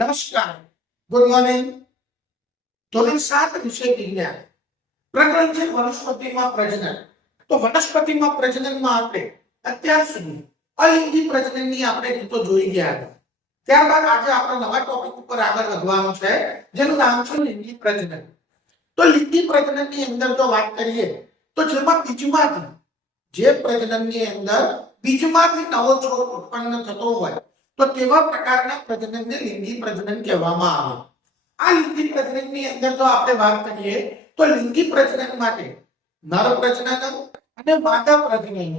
નમસ્કાર. Good morning ધોરણ સાત વિષય વિજ્ઞાન. પ્રકરણ છે વનસ્પતિમાં પ્રજનન. તો વનસ્પતિમાં પ્રજનનમાં આપણે અત્યાર સુધી અલિંગી પ્રજનનની આપણે રીતો જોઈ ગયા હતા. ત્યારબાદ આજે આપણે નવા ટોપિક ઉપર આગળ વધવાનું છે, જેનું નામ છે લિંગી પ્રજનન. તો લિંગી પ્રજનનની અંદર જો વાત કરીએ, તો જેમાં બીજમાંથી, જે પ્રજનનની અંદર બીજમાંથી નવો છોડ ઉત્પન્ન થતો હોય તો તેવા પ્રકારના પ્રજનનને લિંગી પ્રજનન કહેવામાં આવે? આ લિંગી પ્રજનનની અંદર જો આપણે વાત કરીએ, તો લિંગી પ્રજનન માટે નર પ્રજનન અને માદા પ્રજનન.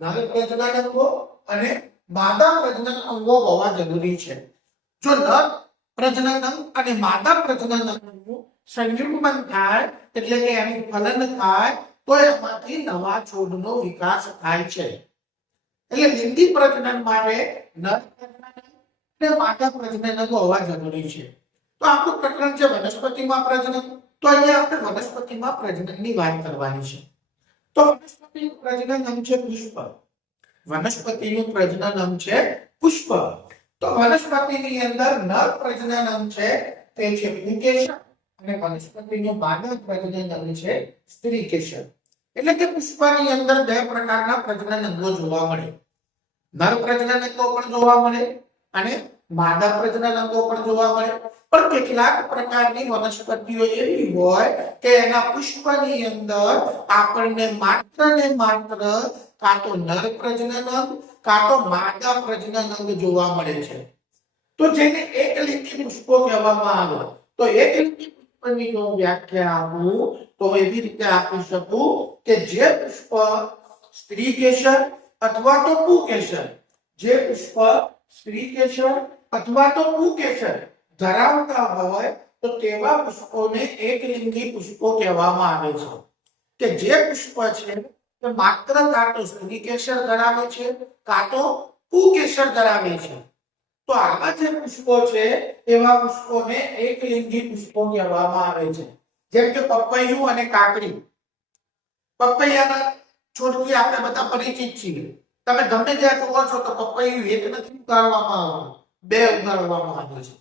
નર પ્રજનન અંગો અને માદા પ્રજનન અંગો હોવા જરૂરી છે. જો નર પ્રજનન અંગ અને માદા પ્રજનન અંગનું સંયુગમન થાય, એટલે કે એનું ફલન થાય, તો એમાંથી નવા છોડનો વિકાસ થાય છે. એટલે લિંગી પ્રજનન માટે નર માતા પ્રજનન હોવા જરૂરી છે. તો આપણું પ્રકરણ છે વનસ્પતિમાં પ્રજનન. તો અહીંયા આપણે વનસ્પતિમાં પ્રજનનની વાત કરવાની છે. તો વનસ્પતિનું પ્રજનન અંગ છે પુષ્પ. વનસ્પતિનું પ્રજનન અંગ છે પુષ્પ. તો વનસ્પતિની અંદર નર પ્રજનન અંગ છે તે છે પુંકેશર અને વનસ્પતિનું માનવ પ્રજનન અંગ છે સ્ત્રી કેશક એટલે કે પુષ્પની અંદર બે પ્રકારના પ્રજનન અંગો જોવા મળે. નર પ્રજનન અંગો પણ જોવા મળે અને માદા પ્રજનન અંગો પણ જોવા મળે. પણ કેટલાક પ્રકારની વનસ્પતિઓ એવી હોય કે એના પુષ્પની અંદર આપણને માત્ર ને માત્ર કાં તો નર પ્રજનન અંગ, કાં તો માદા પ્રજનન અંગ જોવા મળે છે. તો જેને એક લીટી પુષ્પો કહેવામાં આવે, તો એક લીટી પુષ્પની જો વ્યાખ્યા આપું, તો એવી રીતે આપી શકું કે જે પુષ્પ સ્ત્રી કેસર અથવા તો પુકેસર જે પુષ્પ સ્ત્રી કેસર અથવા તો પુકેસર ધરાવતા હોય તો તેવા પુષ્પોને એકલિંગી પુષ્પો કહેવામાં આવે છે. કે જે પુષ્પ છે તે માત્ર કાં સ્ત્રી કેસર ધરાવે છે, કાં તો પુકેસર ધરાવે છે. તો આવા જે પુષ્પો છે એવા પુષ્પોને એક લિંગી પુષ્પો કહેવામાં આવે છે. જેમ કે પપૈયું અને કાકડી. પપૈયાના છોડથી આપણે બધા પરિચિત છીએ. તમે ગમે ત્યાં જોવો છો તો પપૈયું એક નથી ઉગાડવામાં આવતું. બે ઉગાડવામાં આવે છે.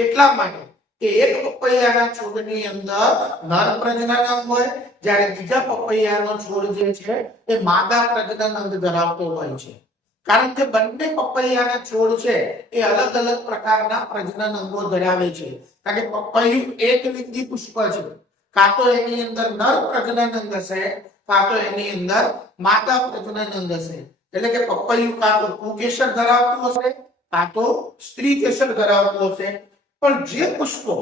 એટલા માટે કે એક પપૈયાના છોડની અંદર નર પ્રજનન હોય, જ્યારે બીજા પપૈયાનો છોડ જે છે એ માદા પ્રજનન અંગ ધરાવતો હોય છે. કારણ કે બંને પપૈયાના છોડ છે એ અલગ અલગ પ્રકારના પ્રજનન અંગો ધરાવે છે. કારણ કે પપૈયું એક લિંગી પુષ્પ છે. કાં તો એની અંદર નર પ્રજનન અંગ હશે કાં તો એની અંદર માતા પ્રજનન હશે. એટલે કે પપૈયું કાં તો ધરાવતું હશે કાં તો સ્ત્રી કેસર ધરાવતું હશે. પણ જે પુષ્પો,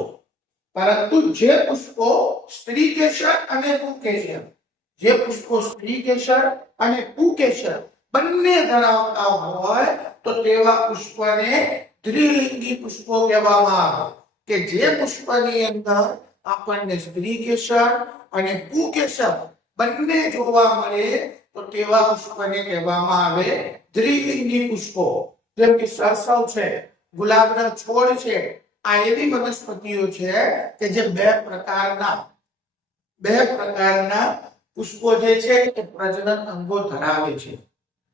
પરંતુ જે પુષ્પો સ્ત્રી કેસર અને કુકેશર જે પુષ્પો સ્ત્રી કેસર અને પુકેસર બંને ધરાવતા હોય, તો તેવા પુષ્પને દ્વિલિંગી પુષ્પો કહેવામાં આવે. કે જે પુષ્પની અંદર આપણને સ્ત્રી કેસર અને પુકેસર બંને જોવા મળે તો તેવા પુષ્પને કહેવામાં આવે? દ્વિલિંગી પુષ્પો. જેમ કે સરસવ છે, ગુલાબના છોડ છે, આ એવી વનસ્પતિઓ છે કે જે બે પ્રકારના બે પ્રકારના પુષ્પો જે છે એ પ્રજનન અંગો ધરાવે છે.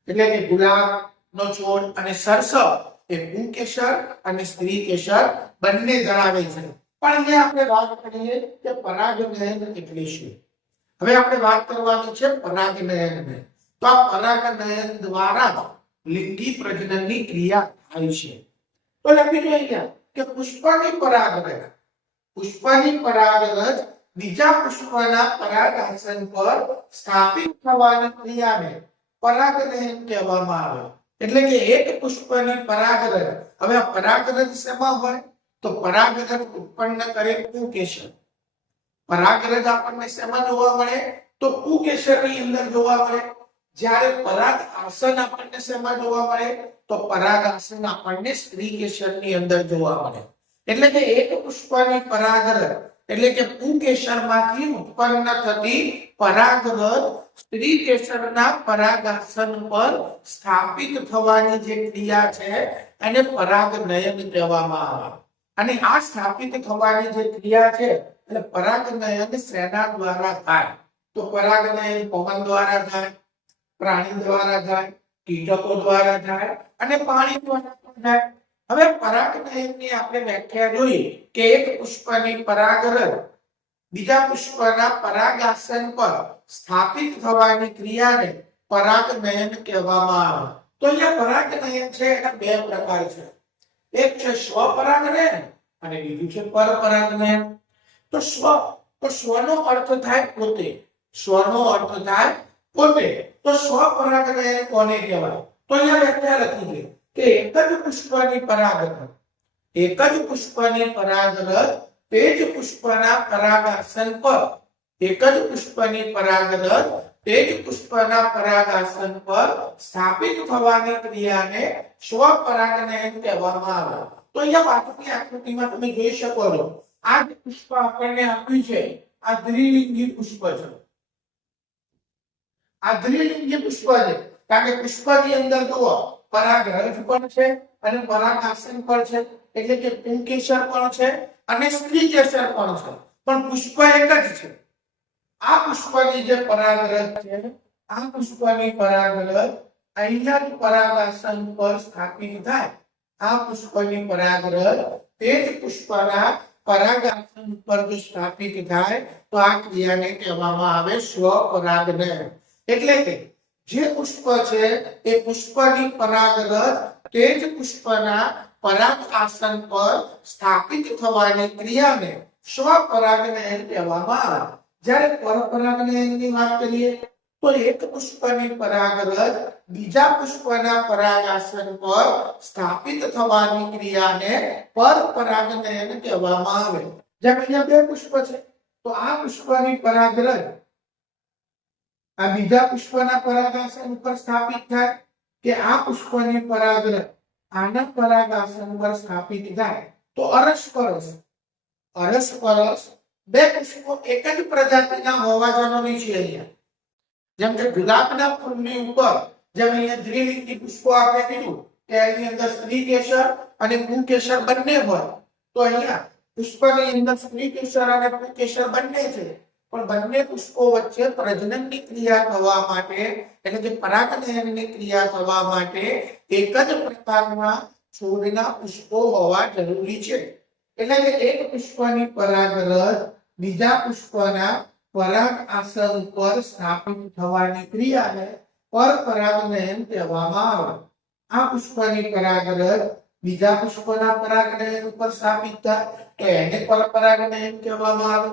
એટલે કે ગુલાબનો છોડ અને સરસવ એ પુંકેસર અને સ્ત્રી કેસર બંને ધરાવે છે. પણ અહીંયા આપણે વાત કરીએ કે પરાગનયન એટલે શું? હવે આપણે વાત કરવાની છે પરાગનયનની. તો આ પરાગનયન દ્વારા જ લિંગી પ્રજનનની ક્રિયા થાય છે. તો લખી લો અહીંયા કે પુષ્પની પરાગરજ. પુષ્પની પરાગરજ બીજા પુષ્પના પરાગાસન પર સ્થાપિત થવાની ક્રિયાને પરાગનયન કહેવામાં આવે. એટલે કે એક પુષ્પની પરાગરજ. હવે આ પરાગરજ શેમાં હોય? તો પરાગરજ ઉત્પન્ન કરે પુકેસર પરાગરજ આપણને શેમાં જોવા મળે? તો કુકેશરની અંદર જોવા મળે. જ્યારે પરાગ આસન આપણને શેમાં જોવા મળે? તો પરાગ આસન આપણને સ્ત્રી કેશરની અંદર જોવા મળે. એટલે કે એક પુષ્પની પરાગરજ એટલે કે કુકેશરમાંથી ઉત્પન્ન થતી પરાગરજ સ્ત્રી કેશરના પરાગાસન પર સ્થાપિત થવાની જે ક્રિયા છે, એને પરાગ નયન કહેવામાં આવે. અને આ સ્થાપિત થવાની જે ક્રિયા છે એટલે પરાગનયન શેના દ્વારા થાય? તો પરાગનયન પવન દ્વારા થાય, પ્રાણી દ્વારા થાય, કીટકો દ્વારા થાય અને પાણી દ્વારા પણ થાય. હવે પરાગનયનની આપણે વ્યાખ્યા જોઈ કે એક પુષ્પની પરાગરજ બીજા પુષ્પના પરાગાસન પર સ્થાપિત થવાની ક્રિયાને પરાગનયન કહેવામાં આવે. તો અહીંયા પરાગનયન છે, એના બે પ્રકાર છે. એક છે સ્વપરાગનયન અને બીજું છે પરપરાગનયન. તો સ્વ તો સ્વનો અર્થ થાય પોતે સ્વનો અર્થ થાય પોતે તો સ્વપરાગનયન કોને કહેવાય તો અહીંયા વ્યાખ્યા લખી છે કે એક જ પુષ્પની પરાગરજ એક જ પુષ્પની પરાગરજ તે જ પુષ્પના પરાગાસન પર એક જ પુષ્પની પરાગરજ તે જ પુષ્પના પરાગાસન પર સ્થાપિત થવાની ક્રિયાને સ્વપરાગનયન કહેવામાં આવે તો અહીંયા વાતની આકૃતિમાં તમે જોઈ શકો છો। આ પુષ્પ આપણને આપ્યું છે. આ દ્વિલિંગી પુષ્પ છે. આ દ્વિલિંગી પુષ્પ છે. કારણ કે પુષ્પની અંદર જુઓ પરાગરજ પણ છે અને પરાગાસન પણ છે. એટલે કે પુંકેસર પણ છે અને સ્ત્રી કેસર પણ છે. પણ પુષ્પ એક જ છે. આ પુષ્પની જે પરાગરજ છે, આ પુષ્પની પરાગરજ અહીંયા જ પરાગાસન પર સ્થાપિત થાય. આ પુષ્પની પરાગરજ તે જ પુષ્પના પરાગાસન પર જો સ્થાપિત થાય તો આ ક્રિયાને કહેવામાં આવે સ્વપરાગનયન એટલે કે જે પુષ્પ છે એ પુષ્પની પરાગરજ તે જ પુષ્પના પરાગ આસન પર સ્થાપિત થવાની ક્રિયાને સ્વપરાગનયન કહેવામાં આવે જ્યારે પરપરાગનયનની વાત કરીએ તો એક પુષ્પની પરાગરજ બીજા પુષ્પના પરાગાસન પર સ્થાપિત થવાની ક્રિયાને પરપરાગનયન કહેવામાં આવે જેમ અહીંયા બે પુષ્પ છે તો આ પુષ્પની પરાગરજ આ બીજા પુષ્પના પરાગાસન ઉપર સ્થાપિત થાય કે આ પુષ્પની પરાગરજ આના પરાગાસન પર સ્થાપિત થાય તો અરસપરસ અરસપરસ બે પુષ્પો એક જ પ્રજાતિના હોવા જરૂરી છે અહીંયા જેમ કે ગુલાબના ફૂલની ઉપર જેમ અહીંયા દ્વિલિંગી પુષ્પો આપણે કીધું કે એની અંદર સ્ત્રી કેસર અને પુંકેસર બંને હોય. તો અહીંયા પુષ્પની અંદર સ્ત્રી કેસર અને પુંકેસર બંને છે. પણ બંને પુષ્પો વચ્ચે પ્રજનનની ક્રિયા થવા માટે એટલે કે પરાગનયનની ક્રિયા થવા માટે એક જ પ્રકારના છોડના પુષ્પો હોવા જરૂરી છે. એટલે કે એક પુષ્પની પરાગરજ બીજા પુષ્પના પરાગ આસન પર સ્થાપિત થવાની ક્રિયાને પરપરાગનયન કહેવામાં આવે. આ પુષ્પની પરાગરજ બીજા પુષ્પના પરાગનયન ઉપર સ્થાપિત થાય તો એને પરપરાગનયન કહેવામાં આવે.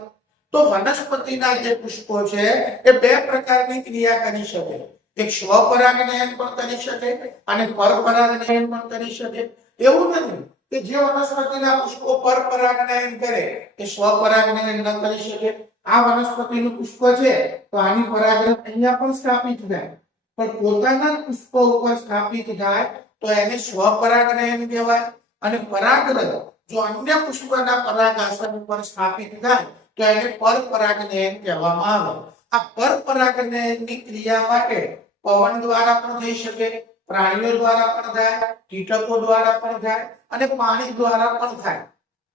તો વનસ્પતિના જે પુષ્પો છે, એ બે પ્રકારની ક્રિયા કરી શકે. એક સ્વપરાગનયન પણ કરી શકે અને પરપરાગનયન પણ કરી શકે. એવું નથી કે જે વનસ્પતિના પુષ્પો પરપરાગનયન કરે, એ સ્વપરાગનયન ન કરી શકે. આ વનસ્પતિનું પુષ્પ છે, તો આની પરાગરજ અહીંયા પણ સ્થાપિત થાય. પણ પોતાના પુષ્પ ઉપર સ્થાપિત થાય, તો એને સ્વપરાગનયન કહેવાય. અને પરાગરજ જો અન્ય પુષ્પના પરાગાસન ઉપર સ્થાપિત થાય, તો એને પરપરાગનયન કહેવામાં આવે. આ પરપરાગનયનની ક્રિયા માટે પવન દ્વારા પણ થઈ શકે, પ્રાણીઓ દ્વારા પણ થાય, કીટકો દ્વારા પણ થાય, અને પાણી દ્વારા પણ થાય.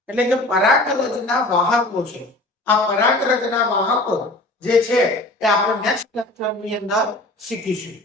એટલે કે પરાગરજના વાહકો છે. આ પરાગ રચના વાહકો જે છે એ આપણે નેક્સ્ટ લેક્ચરની અંદર શીખીશું.